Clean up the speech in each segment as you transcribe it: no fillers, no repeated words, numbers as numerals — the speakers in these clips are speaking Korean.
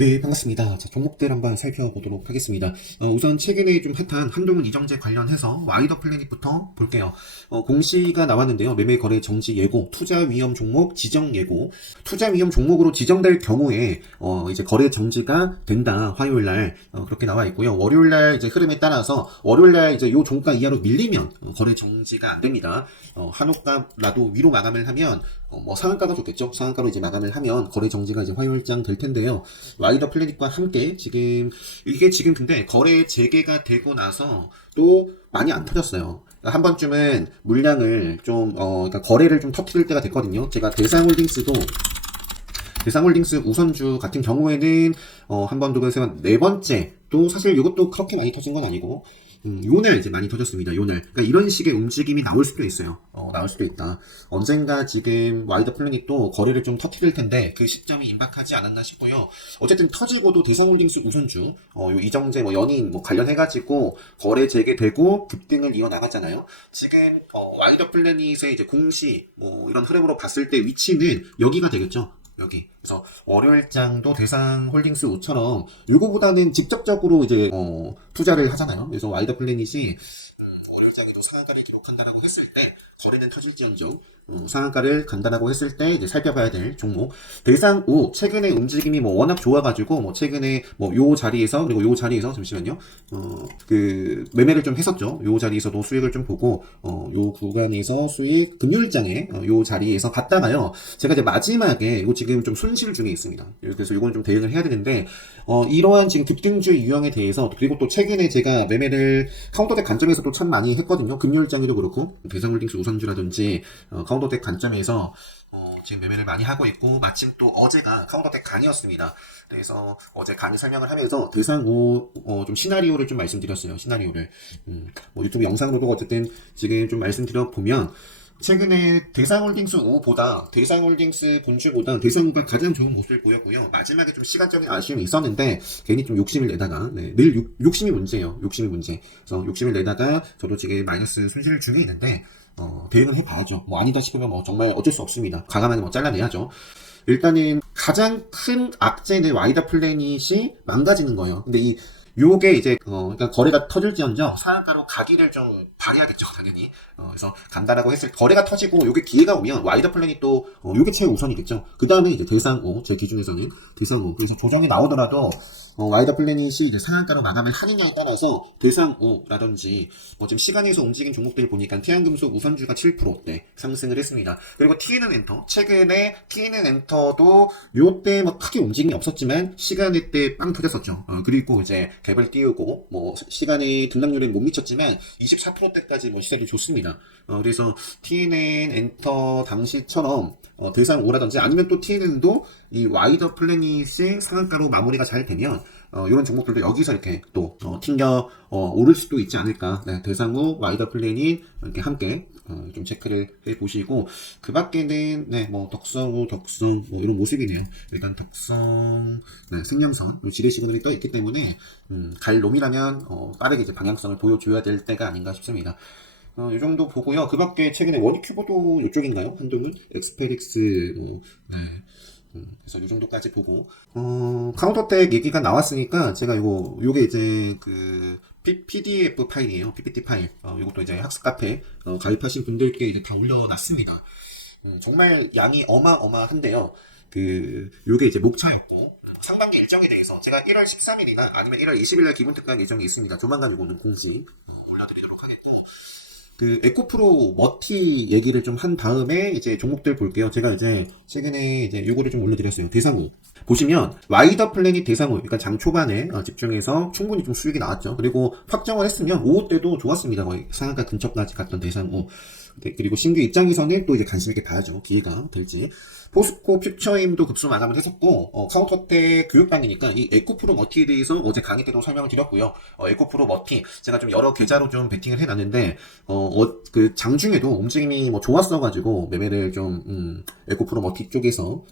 네, 반갑습니다. 자, 종목들 한번 살펴보도록 하겠습니다. 우선 최근에 좀 핫한 한동훈 이정재 관련해서 와이더 플래닛부터 볼게요. 공시가 나왔는데요. 매매 거래 정지 예고, 투자 위험 종목 지정 예고, 투자 위험 종목으로 지정될 경우에 이제 거래 정지가 된다. 화요일 날 그렇게 나와 있고요. 월요일 날 이제 흐름에 따라서 월요일 날 이제 요 종가 이하로 밀리면 거래 정지가 안 됩니다. 한호가라도 위로 마감을 하면 뭐 상한가가 좋겠죠. 상한가로 이제 마감을 하면 거래 정지가 이제 화요일장 될 텐데요. 와이더 플래닛과 함께 지금 근데 거래 재개가 되고 나서 또 많이 안 터졌어요. 그러니까 한 번쯤은 물량을 좀 그러니까 거래를 좀 터뜨릴 때가 됐거든요. 제가 대상홀딩스 우선주 같은 경우에는 한 번, 두 번, 세 번, 네 번째 또 사실 이것도 그렇게 많이 터진 건 아니고 요날 이제 많이 터졌습니다. 요날. 그러니까 이런 식의 움직임이 나올 수도 있어요. 나올 수도 있다. 언젠가 지금 와이더 플래닛도 거래를 좀 터뜨릴 텐데 그 시점이 임박하지 않았나 싶고요. 어쨌든 터지고도 대상홀딩스 우선주, 요 이정재 뭐 연인 뭐 관련해가지고 거래 재개되고 급등을 이어나갔잖아요. 지금 와이더 플래닛의 이제 공시 뭐 이런 흐름으로 봤을 때 위치는 여기가 되겠죠. 여기. 그래서 월요일장도 대상홀딩스 우처럼 이거보다는 직접적으로 이제 투자를 하잖아요. 그래서 와이더 플래닛이 월요일장에도 상한가를 기록한다라고 했을 때 거래는 터질지언정 상한가를 간다라고 했을 때 이제 살펴봐야 될 종목. 대상우 최근에 움직임이 뭐 워낙 좋아가지고 뭐 최근에 뭐 요 자리에서 그리고 요 자리에서 잠시만요. 그 매매를 좀 했었죠. 요 자리에서도 수익을 좀 보고 요 구간에서 수익 금요일장에 요 자리에서 봤다가요. 제가 이제 마지막에 이거 지금 좀 손실 중에 있습니다. 그래서 이건 좀 대응을 해야 되는데 이러한 지금 급등주 유형에 대해서 그리고 또 최근에 제가 매매를 카운터덱 관점에서도 참 많이 했거든요. 금요일장에도 그렇고 대상홀딩스 우선주라든지 카운터덱 관점에서 지금 매매를 많이 하고 있고 마침 또 어제가 카운터덱 강의였습니다. 그래서 어제 강의 설명을 하면서 대상호 좀 시나리오를 좀 말씀드렸어요. 시나리오를 뭐 유튜브 영상으로도 어쨌든 지금 좀 말씀드려 보면 최근에 대상홀딩스 우보다 대상홀딩스 본주보다 대상우가 가장 좋은 모습을 보였고요. 마지막에 좀 시간적인 아쉬움이 있었는데 괜히 좀 욕심을 내다가 늘 욕심이 문제예요. 욕심이 문제. 그래서 욕심을 내다가 저도 지금 마이너스 손실 중에 있는데 대응을 해봐야죠. 뭐 아니다 싶으면 뭐 정말 어쩔 수 없습니다. 과감하게 뭐 잘라내야죠. 일단은 가장 큰 악재는 와이더 플래닛이 망가지는 거예요. 근데 요게 이제 그러니까 거래가 터질지언정 상한가로 가기를 좀 바라야겠죠, 당연히. 그래서 간다라고 했을 때 거래가 터지고 요게 기회가 오면 와이더 플래닛도 요게 최우선이겠죠. 그 다음에 이제 대상호, 제 기준에서는 대상호. 그래서 조정이 나오더라도 와이더 플래닛이 이제 상한가로 마감을 하느냐에 따라서 대상호라든지 뭐 지금 시간에서 움직인 종목들을 보니까 태양금속 우선주가 7% 상승을 했습니다. 그리고 TNN엔터 최근에 TNN엔터도 요때 뭐 크게 움직임이 없었지만 시간에 때 빵 터졌었죠. 그리고 이제 갭을 띄우고 뭐 시간의 등락률에 못 미쳤지만 24%대까지 뭐 시세를 줬습니다. 그래서 TNN엔터 당시처럼 대상호라든지 아니면 또 TNN도 이 와이더 플래닛의 상한가로 마무리가 잘 되면 이런 종목들도 여기서 이렇게 또 튕겨 오를 수도 있지 않을까. 네, 대상우, 와이더 플래닛 이렇게 함께 좀 체크를 해 보시고 그 밖에는 뭐 덕성 뭐 이런 모습이네요. 일단 덕성 생명선 지뢰 시그널이 떠 있기 때문에 갈 놈이라면 빠르게 이제 방향성을 보여줘야 될 때가 아닌가 싶습니다. 이 정도 보고요. 그 밖에 최근에 원익큐브도 이쪽인가요? 한동훈, 엑스페릭스, 그래서 이 정도까지 보고, 카운터텍 얘기가 나왔으니까, 제가 요게 이제 PDF 파일이에요. PPT 파일. 요것도 이제 학습 카페, 가입하신 분들께 이제 다 올려놨습니다. 정말 양이 어마어마한데요. 요게 이제 목차였고, 상반기 일정에 대해서 제가 1월 13일이나 아니면 1월 20일날 기본 특강 예정이 있습니다. 조만간 요거는 공지 올려드리도록 하겠고, 에코프로 머티 얘기를 좀 한 다음에 이제 종목들 볼게요. 제가 이제 최근에 이제 요거를 좀 올려드렸어요. 대상우. 보시면 와이더 플래닛 대상우, 그러니까 장 초반에 집중해서 충분히 좀 수익이 나왔죠. 그리고 확정을 했으면 오후 때도 좋았습니다. 거의 상한가 근처까지 갔던 대상우. 그리고 신규 입장에서는 또 이제 관심 있게 봐야죠. 기회가 될지. 포스코 퓨처임도 급수 마감을 했었고, 카운터텍 교육반이니까 이 에코프로 머티에 대해서 어제 강의 때도 설명을 드렸고요. 에코프로 머티, 제가 좀 여러 계좌로 좀 베팅을 해놨는데, 그 장중에도 움직임이 뭐 좋았어가지고, 매매를 좀, 에코프로 머티 쪽에서,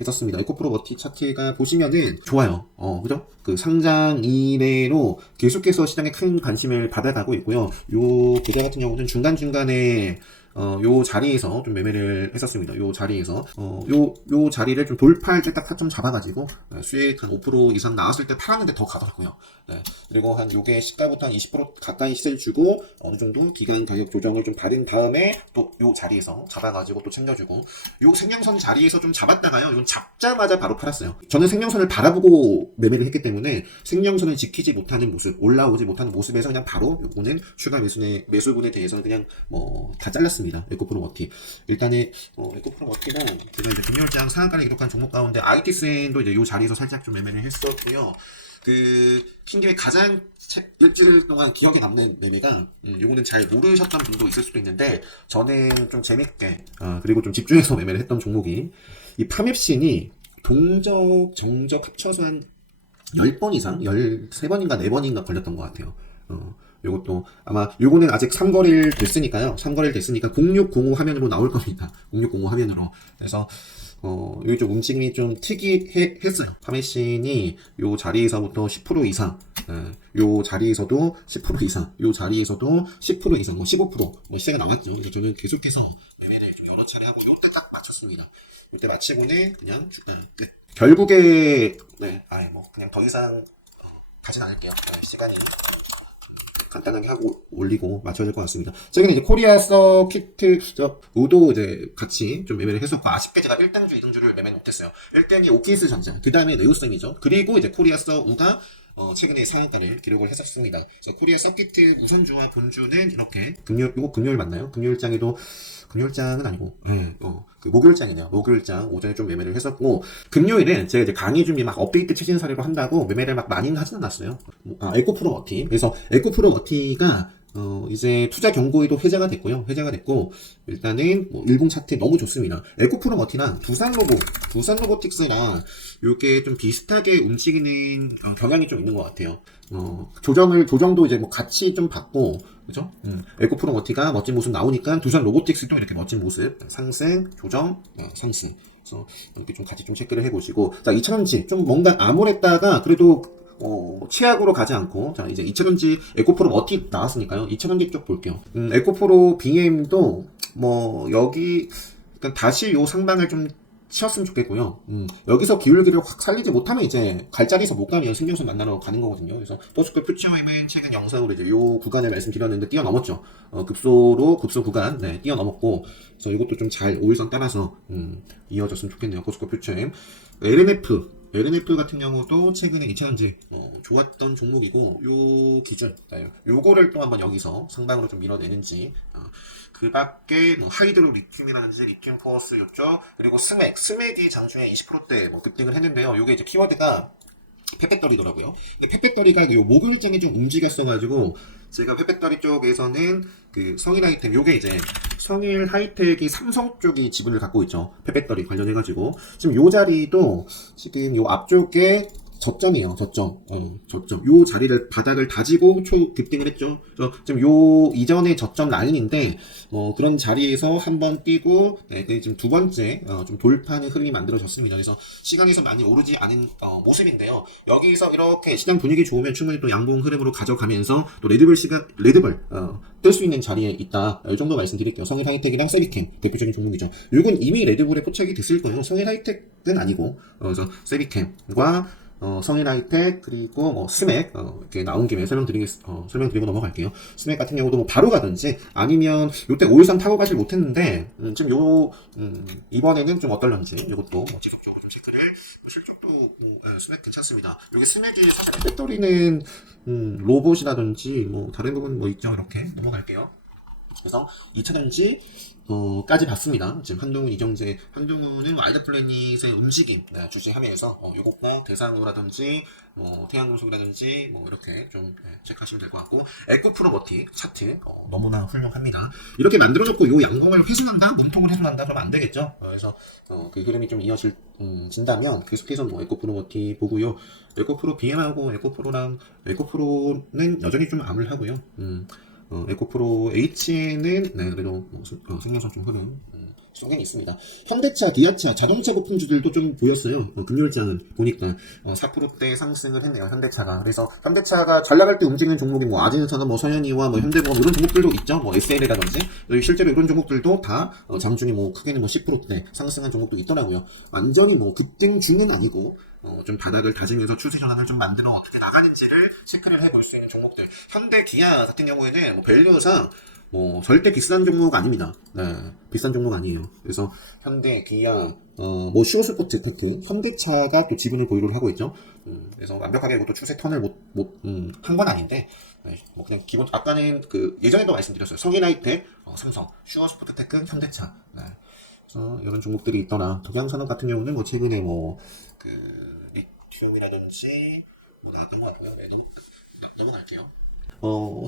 했었습니다. 에코프로 머티 차트가 보시면은 좋아요. 그죠? 그 상장 이래로 계속해서 시장에 큰 관심을 받아가고 있고요. 요 계좌 같은 경우는 중간중간에 요 자리에서 좀 매매를 했었습니다. 요 자리에서 요 자리를 좀 돌파할 때 딱 타점 잡아가지고 수익 한 5% 이상 나왔을 때 팔았는데 더 가더라고요. 네. 그리고 한 요게 시가부터 한 20% 가까이 시세를 주고 어느 정도 기간 가격 조정을 좀 받은 다음에 또 요 자리에서 잡아가지고 또 챙겨주고 요 생명선 자리에서 좀 잡았다가요. 이건 잡자마자 바로 팔았어요. 저는 생명선을 바라보고 매매를 했기 때문에 생명선을 지키지 못하는 모습, 올라오지 못하는 모습에서 그냥 바로 요거는 추가 매수분에 대해서는 그냥 뭐 다 잘랐습니다. 에코프로머티. 일단은 에코프로머티는 제가 이제 금요일장 상한가를 기록한 종목 가운데 IT센도 이제 요 자리에서 살짝 좀 매매를 했었고요. 핑계의 가장 일주일 동안 기억에 남는 매매가, 요거는 잘 모르셨던 분도 있을 수도 있는데, 저는 좀 재밌게, 그리고 좀 집중해서 매매를 했던 종목이, 이 파맵신이 동적, 정적 합쳐서 한 10번 이상? 13번인가 4번인가 걸렸던 것 같아요. 요것도 아마 요거는 아직 3거래일 됐으니까요. 3거래일 됐으니까 0605 화면으로 나올 겁니다. 0605 화면으로. 그래서 여기 좀 움직임이 좀 특이했어요. 파메신이 요 자리에서부터 10% 이상, 요 자리에서도 10% 이상, 요 자리에서도 10% 이상, 뭐 15%, 뭐 시세가 나왔죠. 그래서 저는 계속해서 매매를 좀 여러 차례 하고 요때 딱 맞췄습니다. 요때 마치고는 그냥 끝. 결국에 뭐 그냥 더 이상 가진 않을게요. 시간이 간단하게 하고 올리고 맞춰야 될 것 같습니다. 최근에 이제 코리아 서키트 우도 이제 같이 좀 매매를 했었고, 아쉽게 제가 1등주, 2등주를 매매 못했어요. 1등이 오키스 전자, 그 다음에 네오셈이죠. 그리고 이제 코리아 서우가 최근에 상한가를 기록을 했었습니다. 그래서 코리아 서키트 우선주와 본주는 이렇게 요거 금요일 맞나요? 금요일장은 아니고, 그 목요일장이네요. 목요일장 오전에 좀 매매를 했었고, 금요일은 제가 이제 강의 준비 막 업데이트 최신 사례로 한다고 매매를 막 많이는 하진 않았어요. 에코프로머티. 그래서 에코프로머티가 이제 투자 경고에도 회자가 됐고요. 회자가 됐고, 일단은 뭐 일봉 차트 너무 좋습니다. 에코프로머티랑 두산 로보틱스랑 요게 좀 비슷하게 움직이는 경향이 좀 있는 것 같아요. 조정도 이제 뭐 같이 좀 받고, 그죠? 에코프로머티가 멋진 모습 나오니까 두산 로보틱스도 이렇게 멋진 모습, 상승, 조정, 상승. 그래서 이렇게 좀 같이 좀 체크를 해보시고, 자, 2차전지 좀 뭔가 암울했다가 그래도 최악으로 가지 않고, 자, 이제 2차전지 에코프로 머티 나왔으니까요. 2차전지 쪽 볼게요. 에코프로 BM도, 여기, 그러니까 다시 요 상방을 좀 치었으면 좋겠고요. 여기서 기울기를 확 살리지 못하면 이제 갈자리에서 못 가면 승용선 만나러 가는 거거든요. 그래서 포스코 퓨처엠은 최근 영상으로 이제 요 구간을 말씀드렸는데 뛰어넘었죠. 급소 구간, 뛰어넘었고, 그래서 이것도 좀 잘 5일선 따라서, 이어졌으면 좋겠네요. 포스코 퓨처엠. LNF 같은 경우도 최근에 2차전지 좋았던 종목이고, 요 기준, 요거를 또 한번 여기서 상방으로 좀 밀어내는지, 그 밖에 하이드로 리튬이라든지 리튬 포어스 있죠. 그리고 스맥이 장중에 20%대 급등을 했는데요. 요게 이제 키워드가 페페터리더라고요. 페페터리가 요 목요일장에 좀 움직였어가지고, 제가 페페터리 쪽에서는 그 성일 하이텍, 요게 이제 성일 하이텍이 삼성 쪽이 지분을 갖고 있죠. 페페터리 관련해가지고. 지금 요 자리도 지금 요 앞쪽에 저점이에요. 저점. 요 자리를 바닥을 다지고 초급등을 했죠. 그래서 지금 요 이전의 저점 라인인데 그런 자리에서 한번 뛰고 지금 두 번째 좀 돌파하는 흐름이 만들어졌습니다. 그래서 시간에서 많이 오르지 않은 모습인데요. 여기서 이렇게 시장 분위기 좋으면 충분히 또 양봉 흐름으로 가져가면서 또 레드벌 뜰 수 있는 자리에 있다. 이 정도 말씀드릴게요. 성일 하이텍이랑 세비캠 대표적인 종목이죠. 이건 이미 레드불에 포착이 됐을 거예요. 성일 하이텍은 아니고 그래서 세비캠과 성일 하이텍 그리고 스맥 이렇게 나온 김에 설명드리고 넘어갈게요. 스맥 같은 경우도 바로 가든지 아니면 요때 5일선 타고 가질 못했는데 지금 이번에는 좀 어떨런지 이것도 지속적으로 좀 체크를 실적도 스맥 괜찮습니다. 여기 스맥이 사실 배터리는 로봇이라든지 다른 부분 있죠. 이렇게 넘어갈게요. 그래서 2차전지 까지 봤습니다. 지금 한동훈은 와이드 플래닛의 움직임 주시하면서 요것과 대상우라든지 태양금속이라든지 이렇게 좀 체크하시면 될 것 같고, 에코프로머티 차트 너무나 훌륭합니다. 이렇게 만들어졌고 요 양봉을 훼손한다, 문통을 훼손한다 그러면 안 되겠죠. 그래서 그 흐름이 좀 이어진다면 계속해서 에코프로머티 보고요. 에코프로 BM하고 에코프로는 여전히 좀 암울하고요. 에코프로 H는 그래도 생명선 좀 흐름 성향이 있습니다. 현대차, 기아차, 자동차 부품주들도 좀 보였어요. 금요일장은 보니까 4%대 상승을 했네요. 현대차가. 그래서 현대차가 잘 나갈 때 움직이는 종목이 뭐 아진선업, 뭐 서현이와 뭐 현대보험 이런 종목들도 있죠. 뭐 SL이라든지 실제로 이런 종목들도 다 장중에 뭐 크게는 뭐 10%대 상승한 종목도 있더라고요. 완전히 뭐 급등주는 아니고 좀 바닥을 다지면서 추세 전환을 좀 만들어 어떻게 나가는지를 체크를 해볼 수 있는 종목들. 현대, 기아 같은 경우에는 뭐 밸류상 뭐 절대 비싼 종목 아닙니다. 네, 비싼 종목 아니에요. 그래서 현대, 기아, 뭐 슈어스포츠 테크, 현대차가 또 지분을 보유를 하고 있죠. 그래서 완벽하게 이것도 추세 턴을 한 건 아닌데, 네, 뭐 그냥 기본 아까는 그 예전에도 말씀드렸어요. 성인하이텍, 삼성, 슈어스포츠 테크, 현대차. 네. 그래서 이런 종목들이 있더라. 동양산업 같은 경우는 뭐 최근에 뭐 그 리튬이라든지 뭐 나왔던 것 같고요. 네, 넘어갈게요.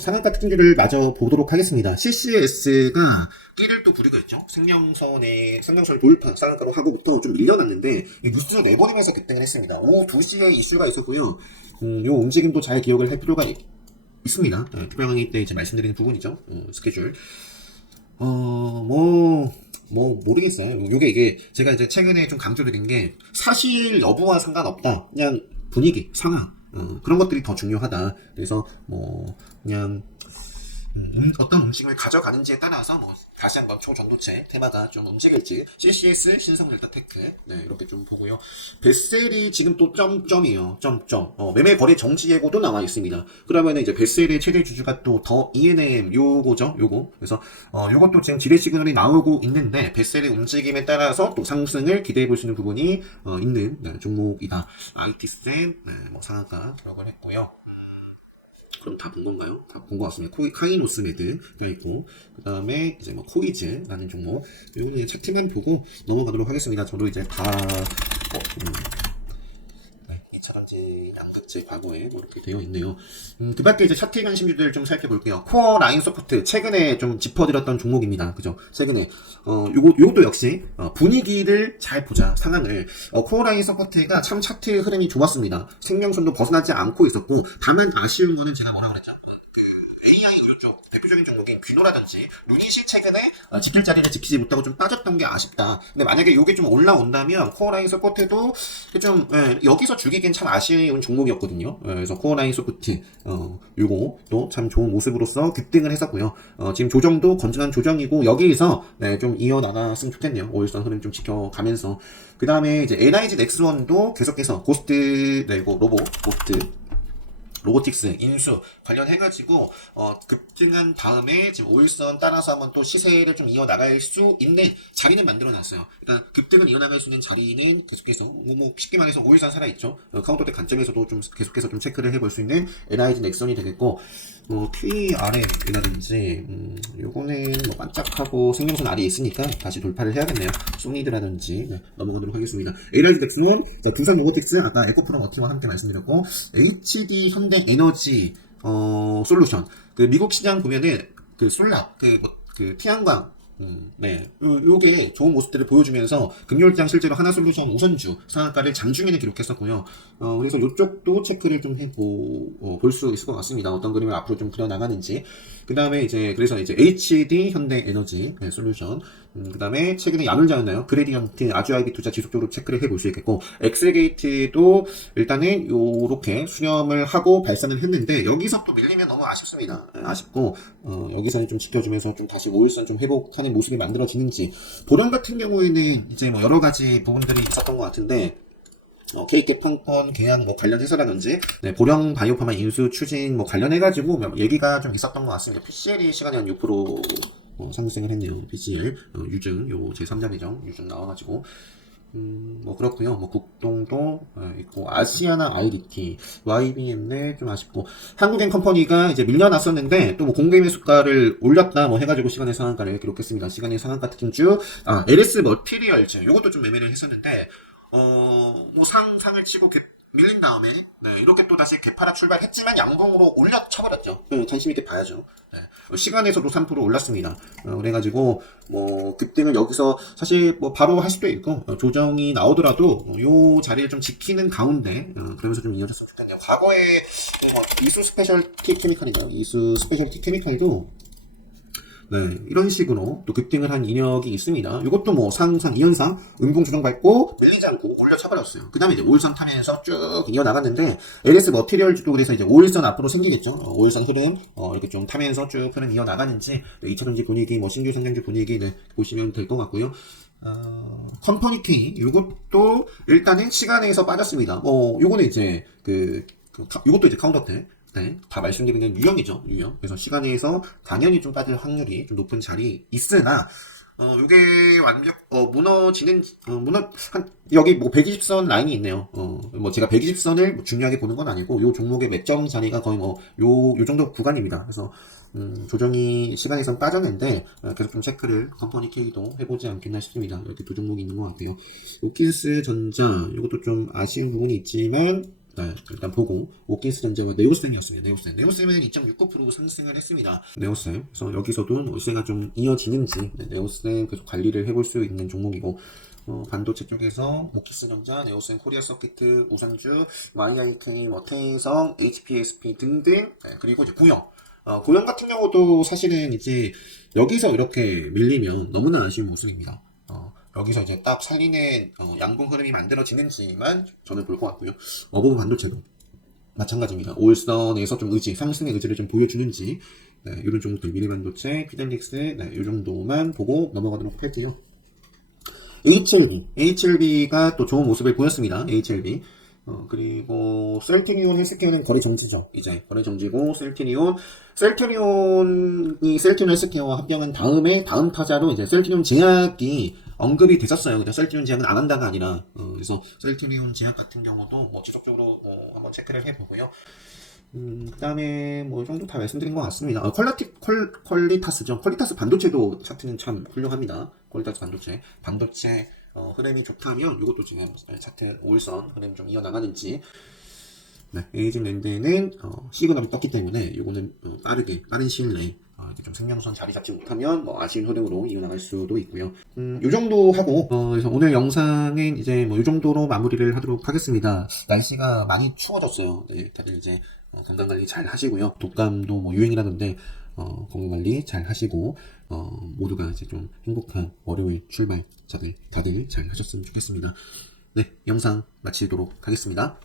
상한가 특징들을 마저 보도록 하겠습니다. CCS가 끼를 또 부리고 있죠. 생명선을 돌파, 상한가로 하고부터 좀 밀려났는데, 뉴스를 내버리면서 급등을 했습니다. 오후 2시에 이슈가 있었고요. 요 움직임도 잘 기억을 할 필요가 있습니다. 특별강의 때 이제 말씀드리는 부분이죠. 스케줄. 모르겠어요. 이게 제가 이제 최근에 좀 강조드린 게 사실 여부와 상관없다. 그냥 분위기, 상황. 그런 것들이 더 중요하다. 그래서 그냥 어떤 움직임을 가져가는지에 따라서 다시 한번 초전도체 테마가 좀 움직일지. CCS, 신성델타테크, 네, 이렇게 좀 보고요. 베셀이 지금 또 점점이에요. 점점. 매매 거래 정지 예고도 나와 있습니다. 그러면은 이제 베셀의 최대 주주가 또 더 ENM 요거죠. 요거. 그래서 요것도 지금 지뢰 시그널이 나오고 있는데 베셀의 움직임에 따라서 또 상승을 기대해 볼 수 있는 부분이 있는 종목이다. IT센, 네, 상한가 들어가 했고요. 그럼 다 본 건가요? 다 본 것 같습니다. 카이노스메드가 있고, 그 다음에 이제 코이즈라는 종목. 이거는 차트만 보고 넘어가도록 하겠습니다. 저도 이제 다, 네, 2차전지, 양극재, 과거에 이렇게 되어 있네요. 그 밖에 이제 차트 관심주들 좀 살펴볼게요. 코어 라인 소프트, 최근에 좀 짚어드렸던 종목입니다. 그죠? 최근에, 요것도 역시, 분위기를 잘 보자, 상황을. 코어 라인 소프트가 참 차트 흐름이 좋았습니다. 생명선도 벗어나지 않고 있었고, 다만 아쉬운 거는 제가 뭐라 그랬죠? AI 의료 쪽 대표적인 종목인 귀노라든지 루닛이 최근에 지킬 자리를 지키지 못하고 좀 빠졌던 게 아쉽다. 근데 만약에 이게 좀 올라온다면 코어라인 소프트도 좀 여기서 죽이긴 참 아쉬운 종목이었거든요. 그래서 코어라인 소프트 요거 또 참 좋은 모습으로서 급등을 했었고요. 지금 조정도 건전한 조정이고 여기에서 좀 이어나갔으면 좋겠네요. 5일선 흐름 좀 지켜가면서 그 다음에 이제 LIG 넥스원도 계속해서 고스트 이거 고스트 로보틱스, 인수 관련해가지고 급등한 다음에 지금 5일선 따라서 한번 또 시세를 좀 이어나갈 수 있는 자리는 만들어놨어요. 일단 급등을 이어나갈 수 있는 자리는 계속해서 쉽게 말해서 5일선 살아있죠. 카운터대 관점에서도 좀 계속해서 좀 체크를 해볼 수 있는 LIG 넥슨이 되겠고 TRM이라든지 요거는 반짝하고 생명선 아래에 있으니까 다시 돌파를 해야겠네요. 소니드라든지 넘어가도록 하겠습니다. LIG 넥슨은 두산 로보틱스 아까 에코프롬 어티와 함께 말씀드렸고 HD 현대 에너지 솔루션 미국 시장 보면은 솔라 태양광 네, 요게 좋은 모습들을 보여주면서 금요일장 실제로 하나솔루션 우선주 상한가를 장중에는 기록했었고요. 그래서 요쪽도 체크를 좀 볼 수 있을 것 같습니다. 어떤 그림을 앞으로 좀 그려나가는지. 그 다음에 그래서 HD 현대에너지 솔루션. 그 다음에 최근에 야놀자였나요? 그레디언트 아주아이비 투자 지속적으로 체크를 해볼 수 있겠고, 엑셀게이트도 일단은 요렇게 수렴을 하고 발산을 했는데, 여기서 또 밀리면 너무 아쉽습니다. 아쉽고, 여기서는 좀 지켜주면서 좀 다시 5일선 좀 회복하는 모습이 만들어지는지. 보령 같은 경우에는 이제 여러 가지 부분들이 있었던 것 같은데, K캡 팡펀 계약 관련해서라든지 보령 바이오파마 인수 추진 관련해가지고 얘기가 좀 있었던 것 같습니다. PCL이 시간에 한 6% 상승을 했네요. PCL 유증 요 제3자 배정 유증 나와가지고 그렇고요. 국동도 있고 아시아나 IDT, YBM네 좀 아쉽고 한국엔 컴퍼니가 이제 밀려났었는데 또 공개 매수가를 올렸다 해가지고 시간의 상한가를 기록했습니다. 시간의 상한가 특징주 LS 머티리얼즈 요것도 좀 매매를 했었는데 상을 치고 밀린 다음에 이렇게 또 다시 개파락 출발했지만 양봉으로 올려쳐버렸죠. 관심 있게 봐야죠. 시간에서도 3% 올랐습니다. 그래가지고 급등을 여기서 사실 바로 할 수도 있고 조정이 나오더라도 요 자리를 좀 지키는 가운데 그러면서 좀 이어졌으면 좋겠네요. 과거에 이수 스페셜티 케미칼인가요? 이수 스페셜티 케미칼도 네, 이런 식으로 또 급등을 한 이력이 있습니다. 이것도 뭐 상상 2연상 음봉 조정 밟고 밀리지 않고 올려쳐버렸어요. 그 다음에 이제 5일선 타면서 쭉 이어나갔는데 LS 머티리얼즈도 그래서 이제 5일선 앞으로 생기겠죠. 5일선 흐름 이렇게 좀 타면서 쭉 흐름 이어나가는지 네, 2차전지 분위기 뭐 신규 상장주 분위기 네, 보시면 될 것 같고요. 컴퍼니 K 이것도 일단은 시간에서 빠졌습니다. 요거는 이제 이것도 이제 카운터텍 네, 다 말씀드린 게 유형이죠, 유형. 그래서 시간에서 당연히 좀 빠질 확률이 좀 높은 자리 있으나, 요게 무너지는, 여기 뭐 120선 라인이 있네요. 뭐 제가 120선을 중요하게 보는 건 아니고, 요 종목의 매점 자리가 거의 요 정도 구간입니다. 그래서, 조정이 시간에선 빠졌는데, 계속 좀 체크를 컴퍼니 K도 해보지 않겠나 싶습니다. 이렇게 두 종목이 있는 것 같아요. 오킨스 전자, 이것도 좀 아쉬운 부분이 있지만, 네, 일단 보고 오킨스 전자와 네오셈이었습니다. 네오셈은 2.69% 상승을 했습니다. 네오셈. 그래서 여기서도 월세가 좀 이어지는지 네오셈 계속 관리를 해볼 수 있는 종목이고 반도체 쪽에서 오킨스 전자, 네오셈, 코리아 서키트, 우선주, YIK, 태성, HPSP 등등 네, 그리고 이제 고영 같은 경우도 사실은 이제 여기서 이렇게 밀리면 너무나 아쉬운 모습입니다. 여기서 이제 딱 살리는 양봉 흐름이 만들어지는지만 저는 볼 것 같고요. 어버브 반도체도 마찬가지입니다. 5일선에서 좀 상승의 의지를 좀 보여주는지 네, 이런 종목들 미래 반도체, 피델릭스 네, 이 정도만 보고 넘어가도록 할게요. HLB가 또 좋은 모습을 보였습니다. HLB. 그리고 셀트리온 헬스케어는 거래 정지죠. 이제 거래 정지고 셀트리온이 셀트리온 헬스케어와 합병한 다음에 다음 타자로 이제 셀트리온 제약이 언급이 됐었어요. 그냥 셀트리온 제약은 안 한다가 아니라 그래서 셀트리온 제약 같은 경우도 뭐 지속적으로 한번 체크를 해보고요. 그 다음에 뭐 이 정도 다 말씀드린 것 같습니다. 퀄리타스죠. 퀄리타스 반도체도 차트는 참 훌륭합니다. 퀄리타스 반도체 흐름이 좋다면 이것도 지금 차트 5일선 흐름 좀 이어나가는지 네, 에이징랜드는 시그널이 떴기 때문에 이거는 빠른 시일 내에 이렇게 좀 생명선 자리 잡지 못하면 뭐 아쉬운 흐름으로 이어나갈 수도 있고요. 요 정도 하고 그래서 오늘 영상은 이제 뭐 요 정도로 마무리를 하도록 하겠습니다. 날씨가 많이 추워졌어요. 네, 다들 이제 건강 관리 잘 하시고요. 독감도 뭐 유행이라던데 건강 관리 잘 하시고 모두가 이제 좀 행복한 월요일 출발 다들 잘 하셨으면 좋겠습니다. 네, 영상 마치도록 하겠습니다.